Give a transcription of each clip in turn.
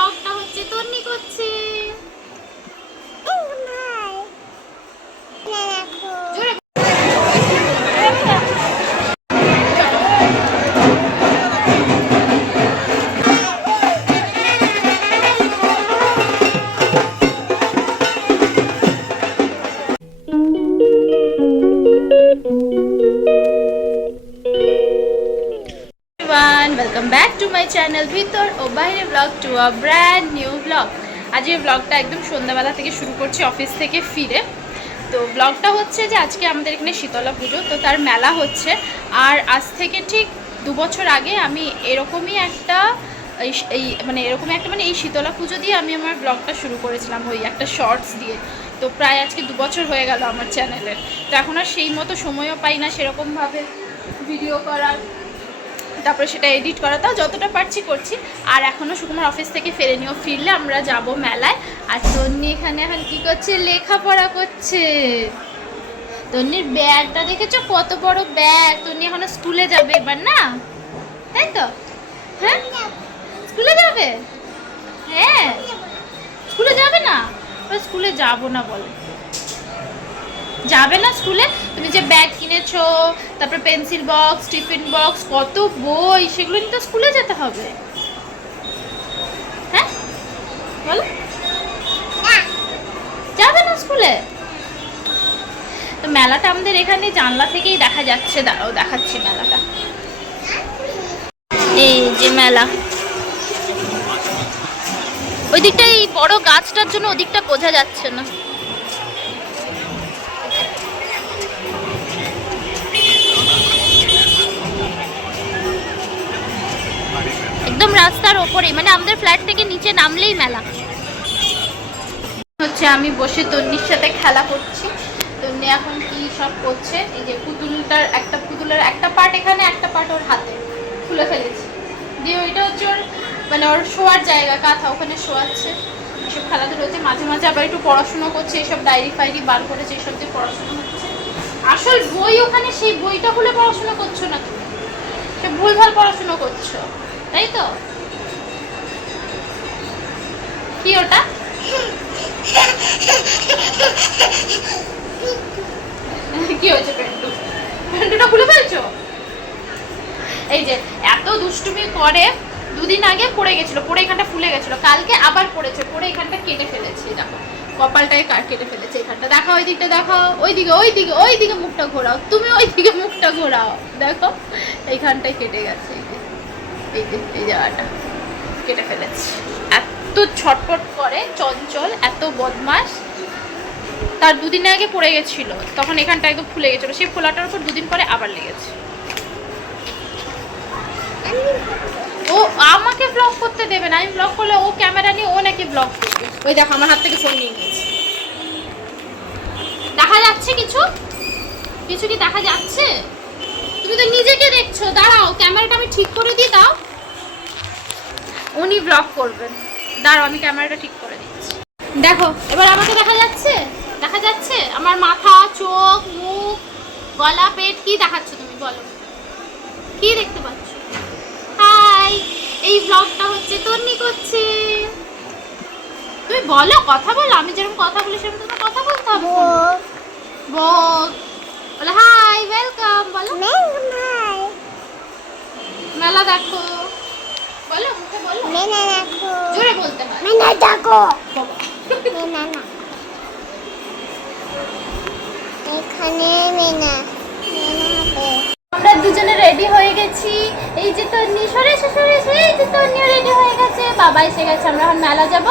ব্লগটা হচ্ছে তন্নি করছে। Welcome back to my channel ভিতর ও বাইরে blog to a brand new blog. আজকে ব্লগটা একদম সন্ধ্যাবেলা থেকে শুরু করছি, অফিস থেকে ফিরে। তো ব্লগটা হচ্ছে যে আজকে আমাদের এখানে শীতলা পুজো, তো তার মেলা হচ্ছে। আর আজ থেকে ঠিক 2 বছর আগে আমি এরকমই একটা এই শীতলা পুজো দিয়ে আমি আমার ব্লগটা শুরু করেছিলাম, ওই একটা শর্টস দিয়ে। তো প্রায় আজকে 2 বছর হয়ে গেল আমার চ্যানেলের। তো এখন আর সেই মতো সময়ও পাই না সেরকমভাবে ভিডিও করার, তারপরে সেটা এডিট করা, তাও যতটা পারছি করছি। আর এখনও সুকুমার অফিস থেকে ফেরেনিও, ফিরলে আমরা যাব মেলায়। আর তন্নি এখানে এখন কী করছে? লেখাপড়া করছে। তন্নির ব্যাগটা দেখেছো, কত বড় ব্যাগ! তন্নি এখনো স্কুলে যাবে এবার, না তাই তো? হ্যাঁ, স্কুলে যাবে। হ্যাঁ, স্কুলে যাবে না? স্কুলে যাব না বলে, যাবে না স্কুলে। তুমি যে ব্যাগ কিনেছো, তারপরে পেন্সিল বক্স, টিফিন বক্স, কত বই, সেগুলো নিয়ে তো স্কুলে যেতে হবে। হ্যাঁ বলো, যাবে না স্কুলে? তো মেলাটা আমাদের এখানে জানলা থেকেই দেখা যাচ্ছে। দাঁড়াও দেখাচ্ছি মেলাটা। এই যে মেলা, ওই দিকটা এই বড় গাছটার জন্য ওদিকটা বোঝা যাচ্ছে না। একদম রাস্তার ওপরেই, মানে আমাদের ফ্ল্যাট থেকে নিচে নামলেই মেলা হচ্ছে। আমি বসে তন্নির সাথে খেলা করছি। তন্নি এখন কি সব করছে, এই যে পুতুলের একটা পার্ট এখানে, একটা পার্ট ওর হাতে খুলে ফেলেছি দিয়ে, ওইটা হচ্ছে ওর মানে ওর শোয়ার জায়গা, কাঁথা, ওখানে শোয়াচ্ছে। এসব খেলাধুলো হচ্ছে, মাঝে মাঝে আবার একটু পড়াশুনো করছে, এইসব ডায়েরি ফাইরি বার করেছে, এইসব দিয়ে পড়াশুনো হচ্ছে। আসল বই ওখানে, সেই বইটা খুলে পড়াশুনো করছো না তুমি, সে ভুলভাল পড়াশুনো করছো, তাই তো? কি ওটা? কি হয়েছে? পেন্টুটা খুলে ফেলছো? এই যে এত দুষ্টুমি করে, 2 দিন আগে পড়ে গেছিল, পড়ে এখানটা ফুলে গেছিল, কালকে আবার পড়েছে, পড়ে এখানটা কেটে ফেলেছে। দেখো কপালটায় কেটে ফেলেছে এখানটা। দেখাও ওই দিকটা, দেখাও ওইদিকে মুখটা ঘোরাও, তুমি ওইদিকে মুখটা ঘোরাও, দেখো এইখানটায় কেটে গেছে। এই জায়গাটা কেটে ফেলেছে। এত ছটপট করে, চঞ্চল, এত বদমাস। তার 2 দিন আগে পড়ে গেছিল, তখন এখানটা একদম ফুলে গেছিল, সেই ফোলাটার উপর 2 দিন পরে আবার লেগেছে। ও আমাকে ব্লগ করতে দেবে না, আমি ব্লগ করলে ও ক্যামেরা নিয়ে ও নাকি ব্লগ করবে। ওই দেখো আমার হাত থেকে ফোন নিয়ে নিয়েছে। দেখা যাচ্ছে কিছু কি দেখা যাচ্ছে? তুমি তো নিজেকে দেখছো। দাঁড়াও, ক্যামেরাটা আমি ঠিক করে দিই, দাও। উনি ব্লগ করবেন, দাঁড়াও আমি ক্যামেরাটা ঠিক করে দিচ্ছি। দেখো এবার আমাকে দেখা যাচ্ছে? আমার মাথা, চোখ, মুখ, গলা, পেট, কি দেখাচ্ছ তুমি বলো? কি দেখতে পাচ্ছ? হাই, এই ব্লগটা হচ্ছে তন্নি করছে। তুমি বলো, কথা বলো, আমি যেরকম কথা বলি সেরকম তোমার কথা বলতে হবে। বলো হাই, ওয়েলকাম বলো। মেলা দেখো বলো, মুখে বলো। মেলা দেখো, জোরে বলতে হয়। মেলা দেখো, মেলা না, এখানে মেলা হবে। আমরা দুজনে রেডি হয়ে গেছি। এই যে তন্নি, সরে এই যে তন্নিও রেডি হয়ে গেছে, বাবা এসে গেছে, আমরা এখন মেলা যাব।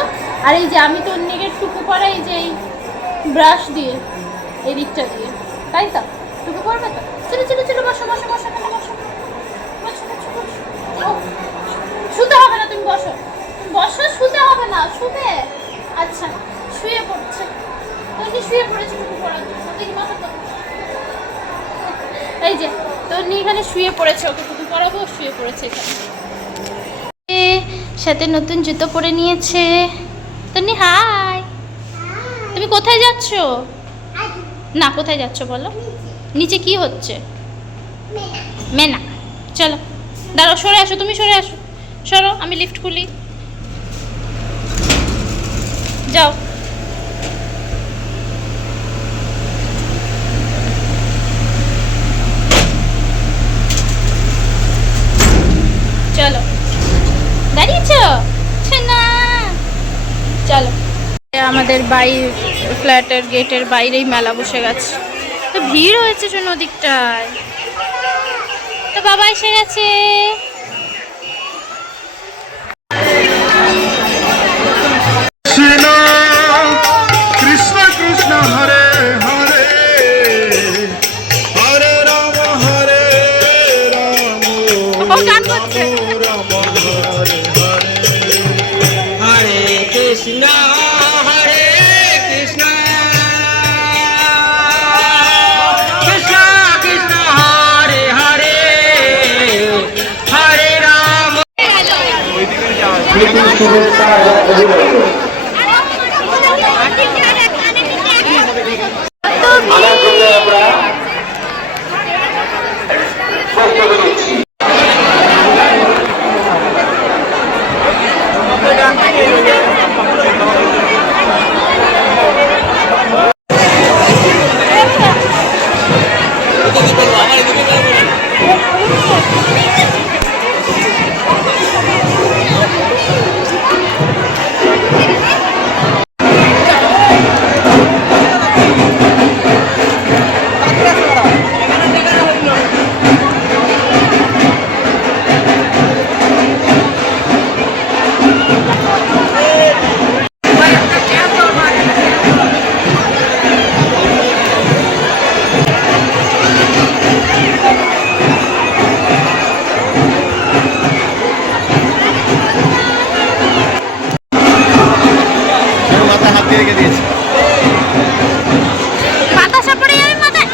আর এই যে আমি তন্নিকে টুকু পরাই, এই যে এই ব্রাশ দিয়ে, এই দিকটা দিয়ে, তাই তো? টুকু পরবে তো? চলো বসো, শুতে হবে না, তুমি বসো, শুতে হবে না, শুতে। আচ্ছা, শুয়ে পড়ছে তন্নি, শুয়ে পড়েছে টুকু পরার জন্য। দেখি মাথা তো, এই যে তন্নি এখানে শুয়ে পড়েছে, ওকে টুকু পরাবো, শুয়ে পড়েছে এখানে। সাথে নতুন জুতো পরে নিয়েছে তন্নি। হাই, তুমি কোথায় যাচ্ছ? না, কোথায় যাচ্ছ বলো? নিচে কি হচ্ছে? মেনা। চলো দাঁড়াও, সরে আসো, তুমি সরে আসো, সরো, আমি লিফট খুলি। যাও। চলো, দাঁড়িয়েছ না, চলো। আমাদের ফ্ল্যাটের গেটের বাইরেই মেলা বসে গেছে, তো ভিড় হয়েছে শোনো ওদিকটায়। তো বাবা এসে গেছে। কৃষ্ণ কৃষ্ণ হরে হরে হরে রাম হরে রাম ও গান করছে। রাম হরে হরে হরে কৃষ্ণ হরে কৃষ্ণ কৃষ্ণ কৃষ্ণ হরে হরে হরে রাম। মাথা হাত দিয়ে রেখে দিয়েছে। বাতাসা পড়ে যাবে মাথায়।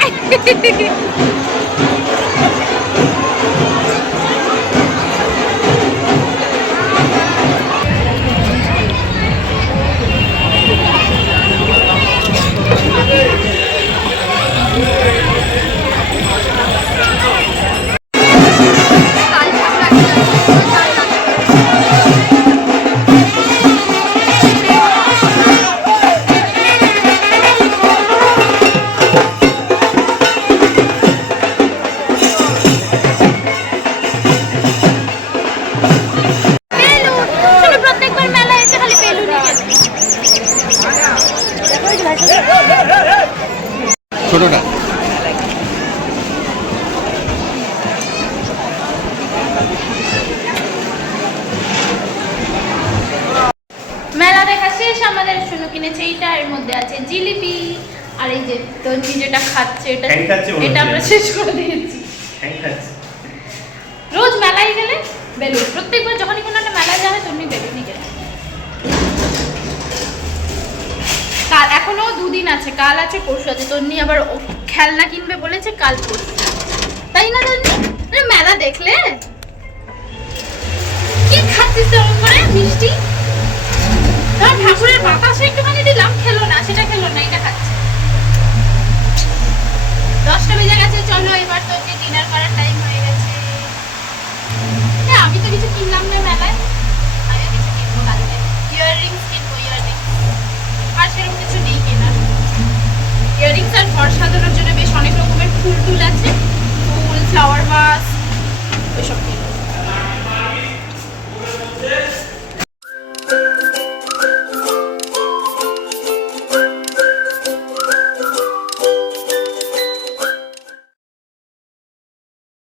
প্রত্যেকবার মেলা এসে খালি বেলুনই কেনে। ছোটটা মেলা দেখা শেষ আমাদের। শুনু কিনেছে এইটা, এর মধ্যে আছে জিলিপি, আর এই যে তন্নি যেটা খাচ্ছে এটা এটা আমরা শেষ করে দিয়েছি। রোজ মেলায় গেলে বেলুন, প্রত্যেকবার যখনই কোনো একটা মেলায় যাওয়া হয় তন্নি বেলুনই কেনে। কাল এখনো 2 দিন আছে, কাল আছে পরশু আছে। তন্নি আবার খেলনা কিনবে বলেছে কাল পরশু, তাই না তন্নি? মেলা দেখলে কি খাচ্ছিস তেমন করে মিষ্টি?